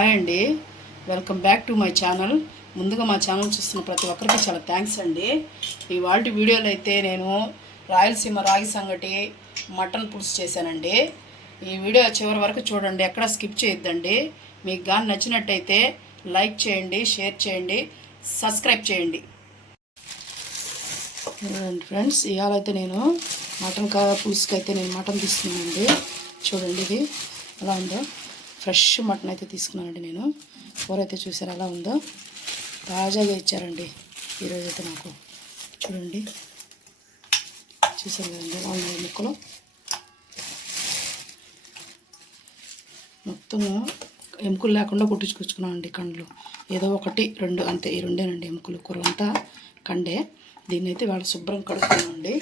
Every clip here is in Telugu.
హాయ్ అండి, welcome back to my channel. ముందుగా మా ఛానల్ చూస్తున్న ప్రతి ఒక్కరికి చాలా థ్యాంక్స్ అండి. ఇవాళ వీడియోలో అయితే నేను రాయలసీమ రాగి సంగటి మటన్ పులుసు చేశానండి. ఈ వీడియో చివరి వరకు చూడండి, ఎక్కడ స్కిప్ చేయొద్దండి. మీకు కానీ నచ్చినట్టయితే లైక్ చేయండి, షేర్ చేయండి, సబ్స్క్రైబ్ చేయండి. ఫ్రెండ్స్, ఇవాళ అయితే నేను మటన్ పులుసుకి అయితే నేను మటన్ తీసుకున్నానండి. చూడండి ఇది ఎలా ఉందో. ఫ్రెష్ మటన్ అయితే తీసుకున్నానండి నేను. కూర అయితే చూసారు ఎలా ఉందో, తాజాగా ఇచ్చారండి ఈరోజు అయితే నాకు. చూడండి, చూసారు కదండి ఎలా ఉన్నాయి ముక్కలు. మొత్తం ఎముకలు లేకుండా కొట్టించుకొచ్చుకున్నామండి కండ్లు. ఏదో ఒకటి రెండు అంతే, ఈ రెండేనండి ఎముకలు. కూర అంతా కండే. దీన్ని అయితే వాళ్ళు శుభ్రం కడుక్కున్నామండి.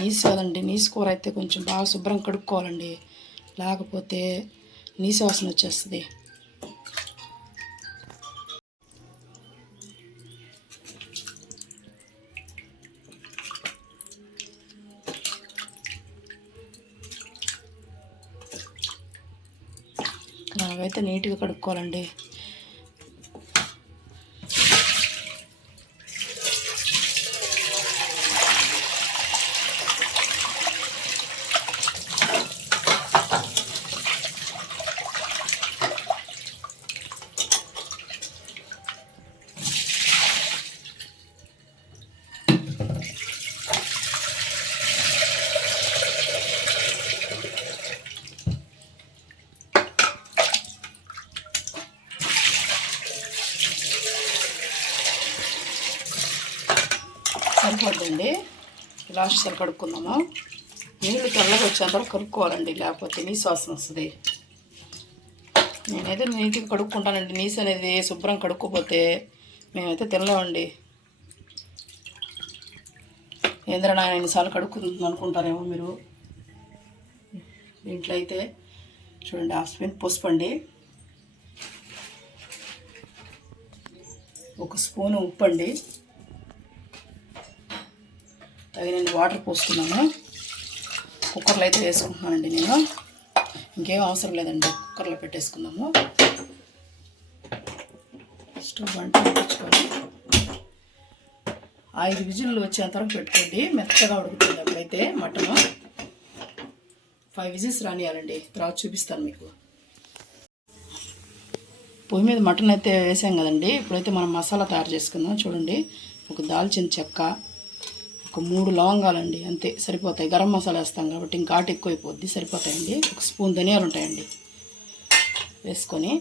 నీసు కదండి, నీసు కూర అయితే కొంచెం బాగా శుభ్రం కడుక్కోవాలండి, లేకపోతే నీసు వాసన వచ్చేస్తుంది. అలాగైతే నీట్గా కడుక్కోవాలండి. సరిపోద్దండి, లాస్ట్ సారి కడుక్కుందాము. నీళ్ళు తెల్లగా వచ్చేంత కడుక్కోవాలండి, లేకపోతే నీసు వాసన వస్తుంది. నేనైతే నీట్గా కడుక్కుంటానండి. నీసు అనేది శుభ్రం కడుక్కోపోతే మేమైతే తినలేమండి. ఏంద్ర నాయన ఎన్నిసార్లు కడుక్కుంటుంది అనుకుంటారేమో మీరు. దీంట్లో అయితే చూడండి, హాఫ్ స్పూన్ పసుపు అండి, 1 స్పూను ఉప్పు అండి, తగినన్ని వాటర్ పోసుకున్నాను. కుక్కర్లో అయితే వేసుకుంటున్నానండి నేను. ఇంకేం అవసరం లేదండి, కుక్కర్లో పెట్టేసుకుందాము. స్టవ్ వంట పెట్టించుకొని 5 విజిల్లు వచ్చేంత వరకు పెట్టుకోండి. మెత్తగా ఉడుకుతుంది అప్పుడైతే మటను. 5 విజిల్స్ రానియాలండి, తర్వాత చూపిస్తాను మీకు. పొయ్యి మీద మటన్ అయితే వేసాం కదండి. ఇప్పుడైతే మనం మసాలా తయారు చేసుకుందాం. చూడండి, ఒక దాల్చిన చెక్క, ఒక 3 లవంగాలండి, అంతే సరిపోతాయి. గరం మసాలా వేస్తాం కాబట్టి ఇంకా ఘాటు ఎక్కువైపోద్ది, సరిపోతాయండి. 1 స్పూన్ ధనియాలు ఉంటాయండి వేసుకొని.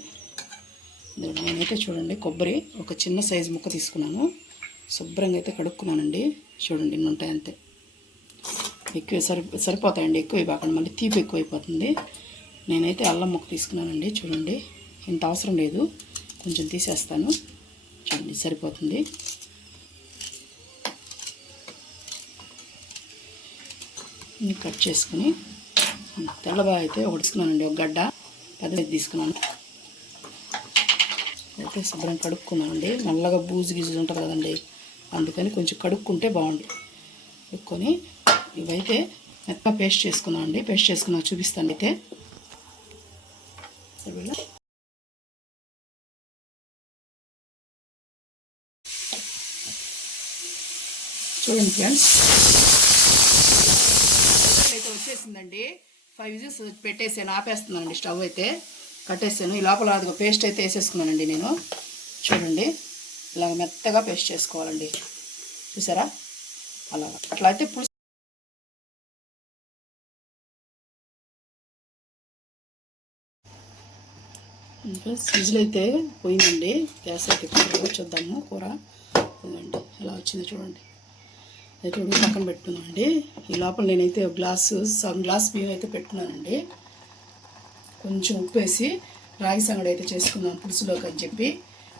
నేనైతే చూడండి కొబ్బరి ఒక చిన్న సైజు ముక్క తీసుకున్నాను. శుభ్రంగా అయితే కడుక్కున్నానండి. చూడండి ఇన్ని ఉంటాయి అంతే. ఎక్కువ సరిపోతాయండి, ఎక్కువ ఇవ్వకండి, మళ్ళీ తీపి ఎక్కువైపోతుంది. నేనైతే అల్లం ముక్క తీసుకున్నానండి. చూడండి, ఇంత అవసరం లేదు, కొంచెం తీసేస్తాను. చూడండి సరిపోతుంది. కట్ చేసుకుని తెల్లబాగా అయితే ఒకటి తీసుకున్నానండి, ఒక గడ్డ పెద్దది తీసుకున్నాను. అయితే శుభ్రం కడుక్కున్నానండి. నల్లగా బూజు గీజు ఉంటుంది కదండి, అందుకని కొంచెం కడుక్కుంటే బాగుంది. కడుక్కొని ఇవైతే మెత్తగా పేస్ట్ చేసుకున్నానండి. పేస్ట్ చేసుకున్నా చూపిస్తాను అయితే. చూడండి ఫ్రెండ్స్, అయితే వచ్చేసిందండి. 5 విజిల్స్ పెట్టేసాను, ఆపేస్తున్నానండి. స్టవ్ అయితే కట్టేసాను. ఈ లోపల అదిగో పేస్ట్ అయితే వేసేసుకున్నానండి నేను. చూడండి, ఇలాగ మెత్తగా పేస్ట్ చేసుకోవాలండి. చూసారా, అలాగ. అట్లా అయితే పులుసు విజిల్ అయితే పోయిందండి. గ్యాస్ అయితే చూద్దాము కూర. ఇదండి ఎలా వచ్చిందో చూడండి. అయితే పక్కన పెట్టుకున్నానండి. ఈ లోపల నేనైతే సగం గ్లాస్ బియ్యం అయితే పెట్టుకున్నానండి. కొంచెం ఉప్పు వేసి రాగి సంగడి అయితే చేసుకున్నాను పులుసులోకి అని చెప్పి.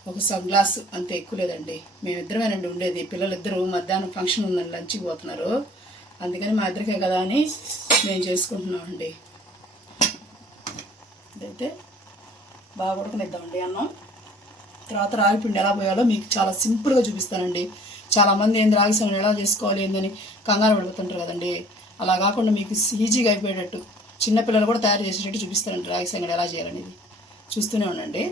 ఒక సగం గ్లాసు, అంతే, ఎక్కువ లేదండి. మేమిద్దరమేనండి ఉండేది. పిల్లలిద్దరూ మధ్యాహ్నం ఫంక్షన్ ఉందని లంచ్కి పోతున్నారు, అందుకని మా ఇద్దరికే కదా అని మేము చేసుకుంటున్నామండి. ఇదైతే బాగా ఉడకనిద్దామండి అన్నం. తర్వాత రాగి పిండి ఎలా పోయాలో మీకు చాలా సింపుల్గా చూపిస్తానండి. చాలామంది ఏంది రాగి సంగటి ఎలా చేసుకోవాలి ఏందని కంగారు పడుతుంటారు కదండి. అలా కాకుండా మీకు ఈజీగా అయిపోయేటట్టు చిన్నపిల్లలు కూడా తయారు చేసేటట్టు చూపిస్తానండి రాగి సంగటి ఎలా చేయాలనేది. చూస్తూనే ఉండండి.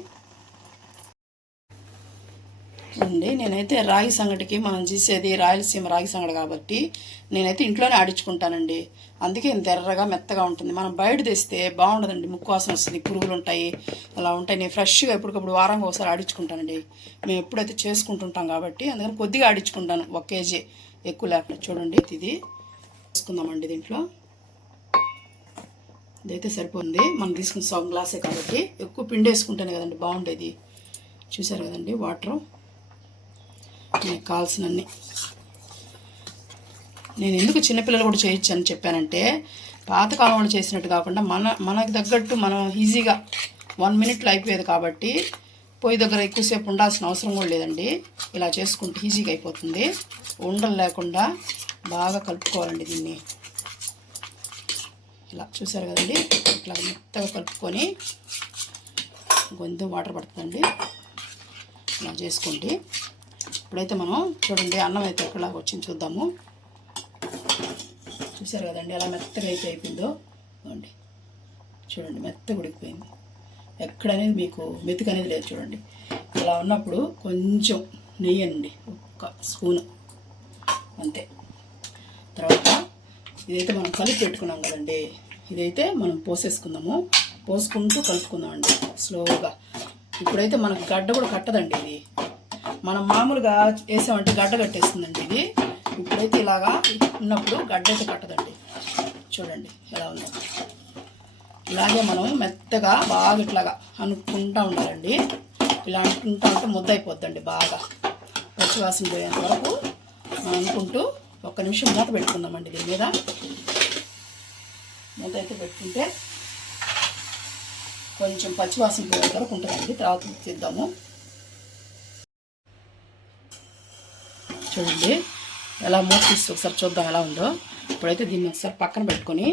అండి నేనైతే రాగి సంగటికి మనం చేసేది రాయలసీమ రాగి సంగటి కాబట్టి నేనైతే ఇంట్లోనే ఆడించుకుంటానండి. అందుకే ఇంత ఎర్రగా మెత్తగా ఉంటుంది. మనం బయట తెస్తే బాగుండదండి, ముక్కు వాసన వస్తుంది, పురుగులు ఉంటాయి, అలా ఉంటాయి. నేను ఫ్రెష్గా ఎప్పటికప్పుడు వారంగా ఒకసారి ఆడించుకుంటానండి. మేము ఎప్పుడైతే చేసుకుంటుంటాం కాబట్టి అందుకని కొద్దిగా ఆడించుకుంటాను, 1 కేజీ ఎక్కువ లేకుండా. చూడండి ఇది వేసుకుందామండి. దీంట్లో ఇదైతే సరిపోతుంది. మనం తీసుకున్న సగం గ్లాసే కాబట్టి ఎక్కువ పిండి వేసుకుంటేనే కదండి బాగుండేది. చూసారు కదండి వాటరు మీకు కావాల్సినన్ని. నేను ఎందుకు చిన్నపిల్లలు కూడా చేయొచ్చు అని చెప్పానంటే పాతకాలం వాళ్ళు చేసినట్టు కాకుండా మనకు తగ్గట్టు మనం ఈజీగా 1 మినిట్లో అయిపోయేది కాబట్టి పొయ్యి దగ్గర ఎక్కువసేపు ఉండాల్సిన అవసరం కూడా లేదండి. ఇలా చేసుకుంటే ఈజీగా అయిపోతుంది. ఉండలు లేకుండా బాగా కలుపుకోవాలండి దీన్ని. ఇలా చూసారు కదండి, ఇట్లా మెత్తగా కలుపుకొని కొంచెం వాటర్ పడుతుందండి. ఇలా చేసుకోండి. ఇప్పుడైతే మనం చూడండి అన్నం అయితే ఎక్కడలాగా వచ్చింది చూద్దాము. చూసారు కదండి ఎలా మెత్తగా అయితే అయిపోయిందో. చూడండి మెత్తగా ఉడికిపోయింది. ఎక్కడనేది మీకు మెతుకు అనేది లేదు. చూడండి ఇలా ఉన్నప్పుడు కొంచెం నెయ్యి అండి, 1 స్పూను అంతే. తర్వాత ఇదైతే మనం కలిపి పెట్టుకున్నాం కదండి, ఇదైతే మనం పోసేసుకుందాము. పోసుకుంటూ కలుపుకుందామండి స్లోగా. ఇప్పుడైతే మనకు గడ్డ కూడా కట్టదండి. ఇది మనం మామూలుగా వేసామంటే గడ్డ కట్టేస్తుందండి ఇది. ఇప్పుడైతే ఇలాగా ఉన్నప్పుడు గడ్డ అయితే కట్టదండి. చూడండి ఎలా ఉందో. ఇలాగే మనం మెత్తగా బాగా ఇట్లాగా అనుకుంటూ ఉండాలండి. ఇలా అనుకుంటా ఉంటే ముద్ద అయిపోద్దండి. బాగా పచ్చివాసన పోయేంత వరకు అనుకుంటూ 1 నిమిషం మూత పెట్టుకుందామండి. దీని మీద మూత అయితే పెట్టుకుంటే కొంచెం పచ్చివాసన పోయేంత వరకు ఉంటుందండి. తర్వాత తీద్దాము. చూడండి ఎలా మూత తీసి ఒకసారి చూద్దాం ఎలా ఉందో. ఇప్పుడైతే దీన్ని ఒకసారి పక్కన పెట్టుకొని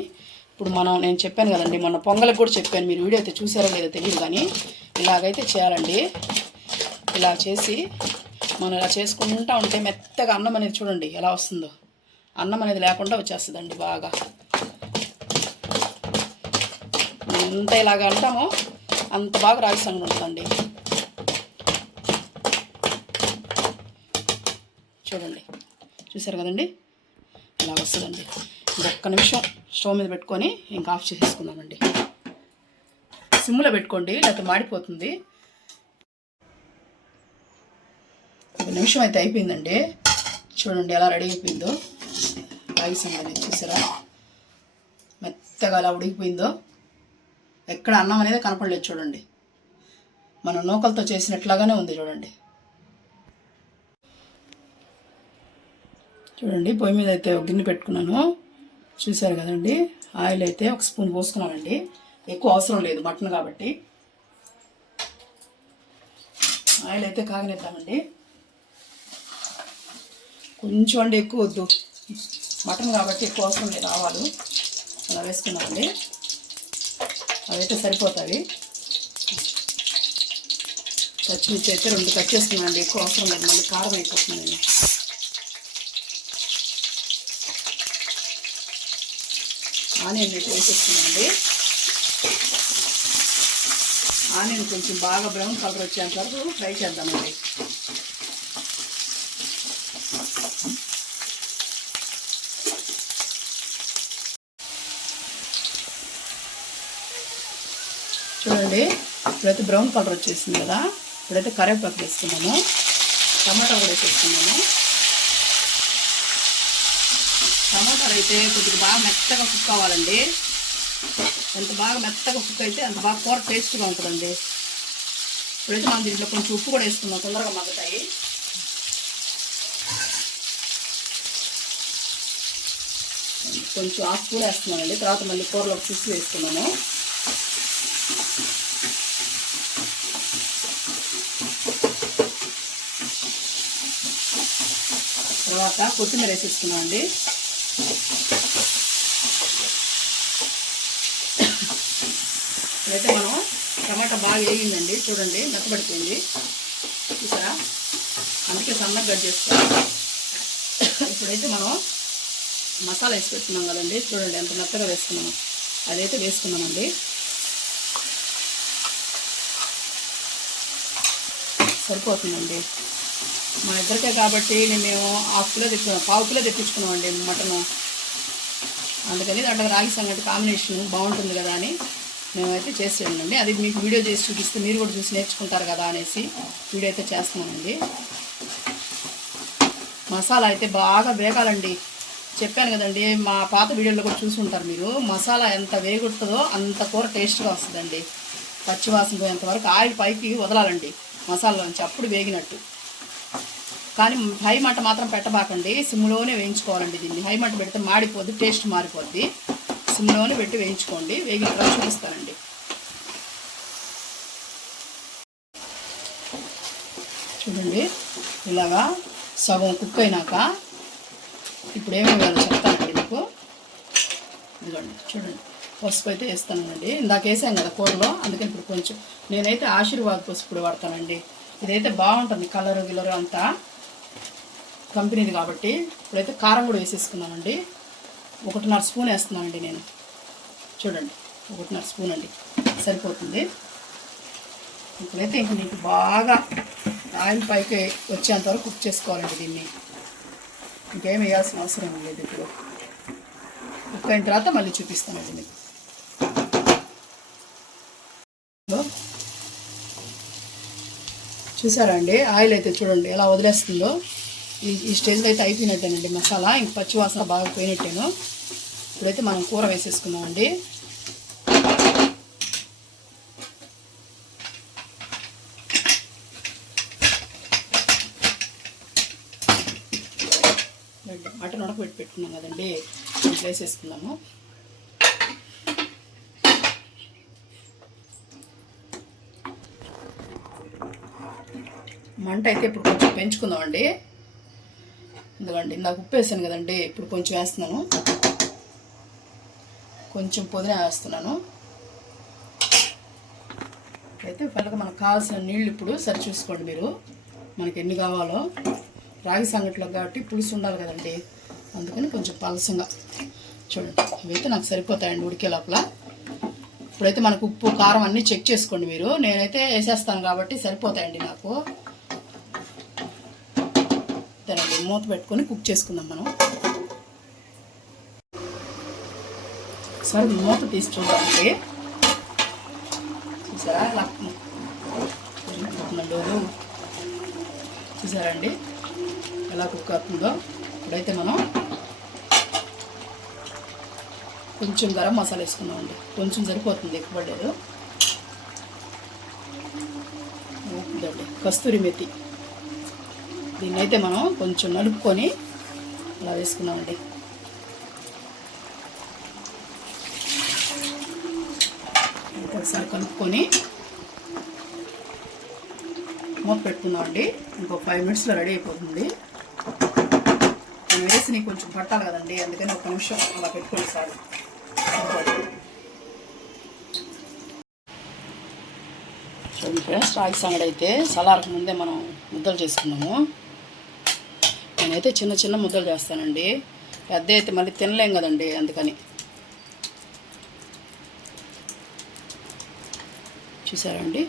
ఇప్పుడు నేను చెప్పాను కదండి, మొన్న పొంగలకు కూడా చెప్పాను, మీరు వీడియో అయితే చూసారో లేదో తెలియదు కానీ ఇలాగైతే చేయాలండి. ఇలా చేసి మనం ఇలా చేసుకుంటూ ఉంటే మెత్తగా అన్నం అనేది చూడండి ఎలా వస్తుందో. అన్నం అనేది లేకుండా వచ్చేస్తుందండి. బాగా ఎంత ఇలాగ అంటామో అంత బాగా రాగి సంగటి ఉంటుందండి. చూడండి చూసారు కదండి ఇలా వస్తుందండి. 1 నిమిషం స్టవ్ మీద పెట్టుకొని ఇంకా ఆఫ్ చేసేసుకుందామండి. సిమ్లో పెట్టుకోండి లేకపోతే మాడిపోతుంది. 1 నిమిషం అయితే అయిపోయిందండి. చూడండి ఎలా రెడీ అయిపోయిందో రాగి సంగటి. చూసారా మెత్తగా అలా ఉడికిపోయిందో. ఎక్కడ అన్నం అనేది కనపడలేదు. చూడండి మనం నూకలతో చేసినట్లాగానే ఉంది. చూడండి పొయ్యి మీద అయితే 1 గిన్నె పెట్టుకున్నాను. చూసారు కదండి ఆయిల్ అయితే 1 స్పూన్ పోసుకున్నానండి. ఎక్కువ అవసరం లేదు మటన్ కాబట్టి. ఆయిల్ అయితే కాగనిద్దామండి. కొంచెం అండి, ఎక్కువ వద్దు, మటన్ కాబట్టి ఎక్కువ అవసరం లేదు. ఆవాలు అలా వేసుకున్నామండి, అవైతే సరిపోతాయి. పచ్చిమిర్చి అయితే 2 కట్ చేసుకున్నానండి, ఎక్కువ అవసరం లేదు, మళ్ళీ కారం అయిపోతుంది. ఆనియన్ అయితే వేసేస్తున్నానండి. ఆనియన్ కొంచెం బాగా బ్రౌన్ కలర్ వచ్చేంత వరకు ఫ్రై చేద్దామండి. చూడండి ఇప్పుడైతే బ్రౌన్ కలర్ వచ్చేసింది కదా. ఇప్పుడైతే కరివేపాకు వేసుకున్నాము, టమాటా కూడా వేసేసుకున్నాము. టమాటాలు అయితే కొద్దిగా బాగా మెత్తగా కుక్ అవ్వాలండి. ఎంత బాగా మెత్తగా కుక్ అయితే అంత బాగా కూర టేస్ట్గా ఉంటుందండి. ఇప్పుడైతే మనం దీంట్లో కొంచెం ఉప్పు కూడా వేసుకున్నాం, తొందరగా మగ్గుతాయి. కొంచెం 1/2 స్పూన్ వేస్తున్నానండి. తర్వాత మళ్ళీ కూరలో పిసి వేసుకున్నాము. తర్వాత కొత్తిమీర వేసేసుకున్నాం అండి. ఇప్పుడైతే మనం టమాటా బాగా వేగిందండి. చూడండి మెత్తబడిపోయింది. చూసారా, అందుకే సన్నగా కట్ చేసుకోవాలి. ఇప్పుడైతే మనం మసాలా వేసి పెట్టుకున్నాం కదండి, చూడండి ఎంత మెత్తగా వేసుకున్నాము. అదైతే వేసుకున్నామండి. సరిపోతుందండి మా ఇద్దరికే కాబట్టి మేము పావు కిలో తెప్పించుకున్నామండి మటను. అందుకని దాంట్లో రాగి సంగటి కాంబినేషన్ బాగుంటుంది కదా అని మేమైతే చేసేయండి. అది మీకు వీడియో చేసి చూపిస్తే మీరు కూడా చూసి నేర్చుకుంటారు కదా అనేసి వీడియో అయితే చేస్తున్నామండి. మసాలా అయితే బాగా వేగాలండి. చెప్పాను కదండి, మా పాత వీడియోలో కూడా చూసి ఉంటారు మీరు. మసాలా ఎంత వేగుతుందో అంత కూర టేస్ట్గా వస్తుందండి. పచ్చివాసన పోయేంతవరకు ఆయిల్ పైకి వదలాలండి మసాలాలోంచి, అప్పుడు వేగినట్టు. కానీ హై మంట మాత్రం పెట్టబాకండి, సిమ్లోనే వేయించుకోవాలండి. దీన్ని హై మంట పెడితే మాడిపోద్ది, టేస్ట్ మారిపోద్ది. సిమ్లోనే పెట్టి వేయించుకోండి. వేగిన తర్వాత చూపిస్తానండి. చూడండి, ఇలాగా సగం కుక్ అయినాక ఇప్పుడు ఏమేమి వేయాలో చెప్తానండి మీకు. ఇదిగోండి చూడండి, పసుపు అయితే వేస్తానండి. ఇందాక వేసాం కదా కూరలో, అందుకని ఇప్పుడు కొంచెం నేనైతే ఆశీర్వాద్ పసుపు కూడా వాడతానండి. ఇదైతే బాగుంటుంది, కలరు గిలరు అంతా కంపెనీది కాబట్టి. ఇప్పుడైతే కారం కూడా వేసేసుకున్నామండి. 1.5 స్పూన్ వేస్తున్నానండి నేను. చూడండి, 1.5 స్పూన్ అండి, సరిపోతుంది. ఇప్పుడైతే ఇంక నీకు బాగా ఆయిల్ పైకి వచ్చేంత వరకు కుక్ చేసుకోవాలండి దీన్ని. ఇంకేం వేయాల్సిన అవసరం లేదు. ఇప్పుడు కుక్ అయిన తర్వాత మళ్ళీ చూపిస్తానండి మీకు. చూసారా అండి, ఆయిల్ అయితే చూడండి ఎలా వదిలేస్తుందో. ఈ స్టేజ్లో అయితే అయిపోయినట్టేనండి మసాలా. ఇంక పచ్చివాసన బాగా పోయినట్టేను. ఇప్పుడైతే మనం కూర వేసేసుకున్నామండి. మటన్ ఉడకబెట్టి పెట్టుకున్నాం కదండి, ఇట్లా వేసేసుకున్నాము. మంట అయితే ఇప్పుడు కొంచెం పెంచుకుందామండి. ఎందుకండి ఇందాక ఉప్పు వేసాను కదండి, ఇప్పుడు కొంచెం వేస్తున్నాను. కొంచెం పుదీనా వేస్తున్నాను. అయితే ఫలిగా మనకు కావాల్సిన నీళ్ళు ఇప్పుడు సరి చూసుకోండి మీరు, మనకి ఎన్ని కావాలో. రాగి సంగట్లో కాబట్టి పులుసు ఉండాలి కదండి, అందుకని కొంచెం పలసంగా చూడండి. ఇవైతే నాకు సరిపోతాయండి ఉడికే లోపల. ఇప్పుడైతే మనకు ఉప్పు కారం అన్నీ చెక్ చేసుకోండి మీరు. నేనైతే వేసేస్తాను కాబట్టి సరిపోతాయండి నాకు. తినండి, మూత పెట్టుకొని కుక్ చేసుకుందాం మనం. ఒకసారి మూత తీసి చూద్దామండి. చూసారా ఎలా డోరు, చూసారా అండి ఎలా కుక్ అవుతుందో. ఇప్పుడైతే మనం కొంచెం గరం మసాలా వేసుకున్నామండి. కొంచెం సరిపోతుంది, ఎక్కువ పడలేదు. ఇదండి కస్తూరి మెతి, దీన్నైతే మనం కొంచెం నలుపుకొని అలా వేసుకున్నామండి. ఒకసారి కలుపుకొని మూత పెట్టుకున్నామండి. ఇంకో 5 మినిట్స్లో రెడీ అయిపోతుంది. నేను వేసి నీకు కొంచెం పట్టాలి కదండి, అందుకని 1 నిమిషం అలా పెట్టుకొని సార్. చూడండి ఫ్రెండ్స్, రాగి సంగటి అయితే సలారకు ముందే మనం ముద్దలు చేసుకున్నాము. నేనైతే చిన్న చిన్న ముద్దలు చేస్తానండి, పెద్ద అయితే మళ్ళీ తినలేం కదండి, అందుకని. చూసారా అండి,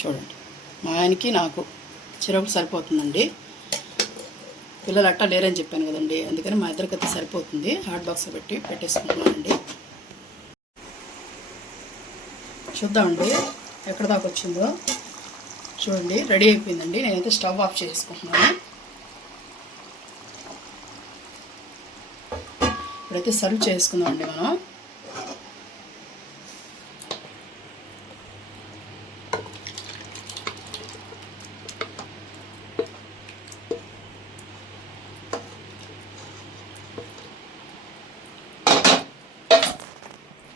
చూడండి మా ఆయనకి నాకు చిరొకటి సరిపోతుందండి. పిల్లలు అట్టా లేరని చెప్పాను కదండి, అందుకని మా ఇద్దరికైతే సరిపోతుంది. హాట్ బాక్స్లో పెట్టేసుకుంటున్నానండి. చూద్దామండి ఎక్కడ దాకా వచ్చిందో. చూడండి రెడీ అయిపోయిందండి. నేనైతే స్టవ్ ఆఫ్ చేసుకుంటున్నాను. ఇప్పుడైతే సర్వ్ చేసుకుందామండి మనం.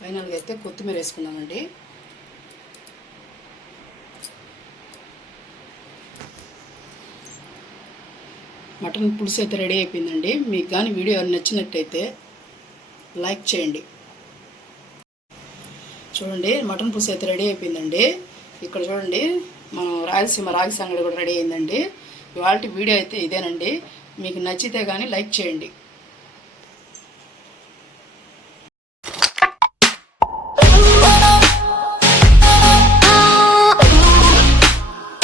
ఫైనల్గా అయితే కొత్తిమీర వేసుకున్నామండి. మటన్ పులుసు అయితే రెడీ అయిపోయిందండి. మీకు కానీ వీడియో నచ్చినట్టయితే లైక్ చేయండి. చూడండి మటన్ పులుసు అయితే రెడీ అయిపోయిందండి. ఇక్కడ చూడండి మనం రాయలసీమ రాగి సంగటి కూడా రెడీ అయిందండి. ఇవాళ వీడియో అయితే ఇదేనండి. మీకు నచ్చితే కానీ లైక్ చేయండి.